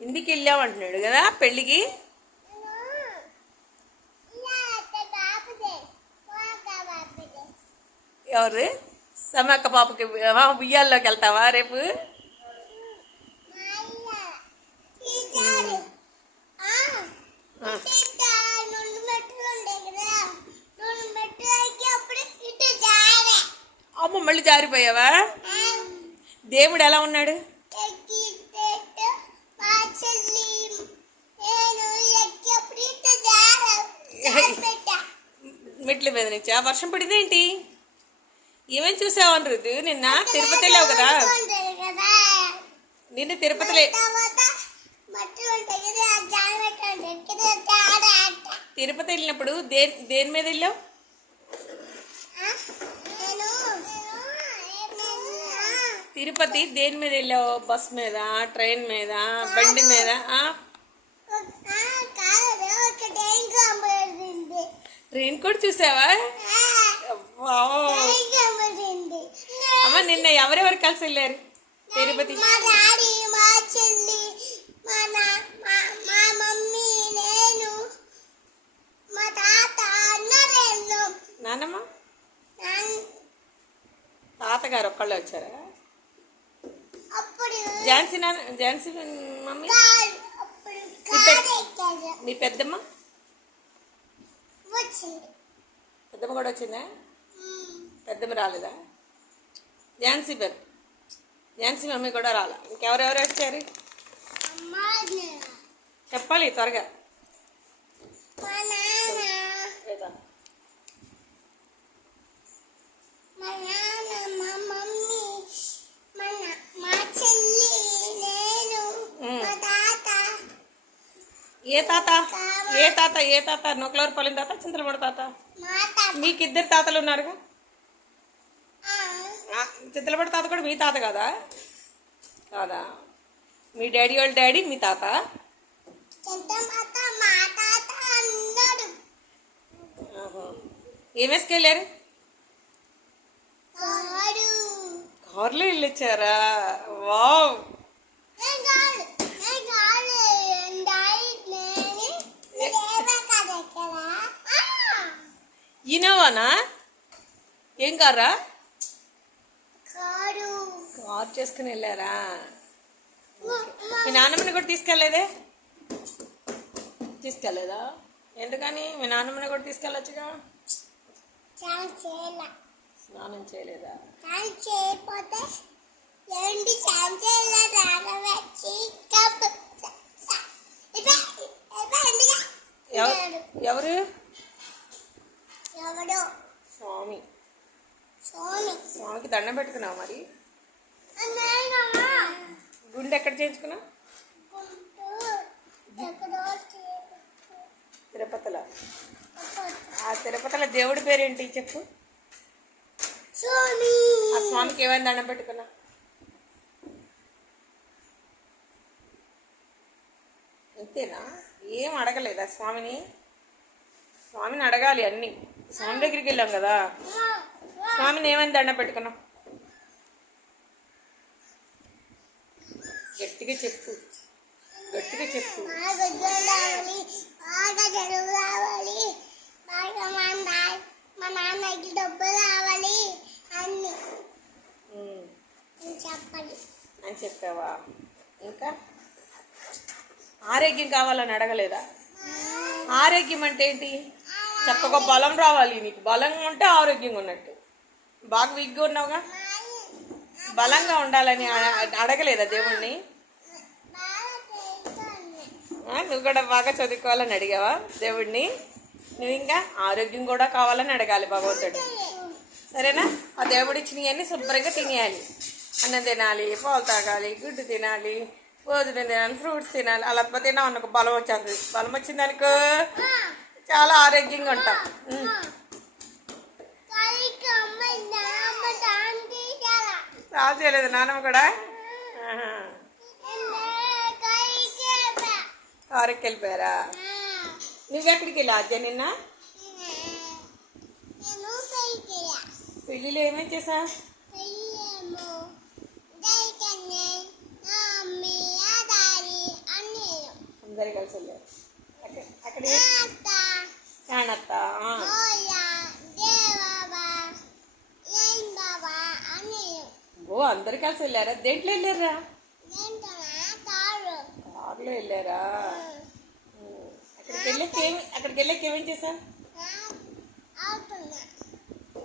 ఇంటికి వెళ్ళామంటున్నాడు కదా పెళ్ళికి. ఎవరు సమక్క పాపకి ఉయ్యాల్లోకి వెళ్తావా రేపు? అమ్మ మళ్ళీ జారిపోయావా? దేవుడు ఎలా ఉన్నాడు? మెట్ల మీద నుంచా? వర్షం పడింది ఏంటి? ఏమేమి చూసావు అని రుద్దు? నిన్న తిరుపతి వెళ్ళావు కదా? నిన్న తిరుపతిలో తిరుపతి వెళ్ళినప్పుడు దేని మీద వెళ్ళావు? తిరుపతి దేని మీద వెళ్ళావు? బస్ మీద, ట్రైన్ మీద, బండి మీద? ట్రైన్ కూడా చూసావా? అమ్మ నిన్న ఎవరెవరు కలిసి వెళ్ళారు తిరుపతి? నాన్నమ్మ తాతగారు ఒక్కళ్ళు వచ్చారా? ఝాన్సీ మమ్మీ, మీ పెద్దమ్మ పెద్దమ్మ కూడా వచ్చిందా? పెద్దమ్మ రాలేదా? ఝాన్సీ మమ్మీ కూడా రాలా. ఇంకెవరెవరు వచ్చారు చెప్పాలి త్వరగా. ఏ తాత? నూకలూరుపల్లి తాత, చింతలపూడి తాత? మీకు ఇద్దరు తాతలు ఉన్నారుగా. చింతలపూడి తాత కూడా మీ తాత కాదా? మీ డాడీ వాళ్ళ డాడీ మీ తాత? ఏమేసుకెళ్ళారు? కారులో వెళ్ళొచ్చారా? వావ్. ఇనోవానా? ఏం కారా? కారు చేసుకుని వెళ్ళారా? మీ నాన్నమ్మని కూడా తీసుకెళ్ళలేదా? ఎందుకని? మీ నాన్నమ్మని కూడా తీసుకెళ్ళొచ్చుగా. స్నానం చేయలేదా? ఎవరు? స్వామికి దండం పెట్టుకున్నావు మరి? గుండె ఎక్కడ చేయించుకున్నావు? తిరుపతిలో. ఆ తిరుపతిలో దేవుడి పేరేంటి చెప్పు? ఆ స్వామికి ఏమైనా దండం పెట్టుకున్నా? అంతేనా? ఏం అడగలేదా స్వామిని? స్వామిని అడగాలి అన్నీ. స్వామి దగ్గరికి వెళ్ళాం కదా. స్వామిని ఏమైనా దండం పెట్టుకున్నాం? గట్టిగా చెప్పు. అని చెప్పావా? ఇంకా ఆరోగ్యం కావాలని అడగలేదా? ఆరోగ్యం అంటే ఏంటి? చక్కగా బలం రావాలి. నీకు బలంగా ఉంటే ఆరోగ్యంగా ఉన్నట్టు. బాగా వీక్గా ఉన్నావుగా, బలంగా ఉండాలని అడగలేదా దేవుణ్ణి? నువ్వు కూడా బాగా చదువుకోవాలని అడిగావా దేవుడిని? నువ్వు ఇంకా ఆరోగ్యం కూడా కావాలని అడగాలి భగవంతుడు. సరేనా? ఆ దేవుడు ఇచ్చినవన్నీ శుభ్రంగా తినేయాలి. అన్నం తినాలి, పాలు తాగాలి, గుడ్డు తినాలి, భోజనం తినాలి, ఫ్రూట్స్ తినాలి. అలా తిన్నావు అనుకో బలం వచ్చేస్తుంది. బలం వచ్చింది అనుకో చాలా ఆరోగ్యంగా ఉంటాం. చాలా చేయలేదు నాన్నమ్మ కూడా. కారుకి వెళ్ళిపోయారా? నువ్వెక్కడికి వెళ్ళా అదే నిన్న? పెళ్ళిలో ఏమేం చేసా? అందరు కలిసి వెళ్ళారు. అక్కడ కానత్త ఓ అందరు కలిసి వెళ్ళారా? దేంట్లో వెళ్ళారా? కార్లో వెళ్ళారా? అక్కడికి వెళ్ళాక ఏమేం చేసా?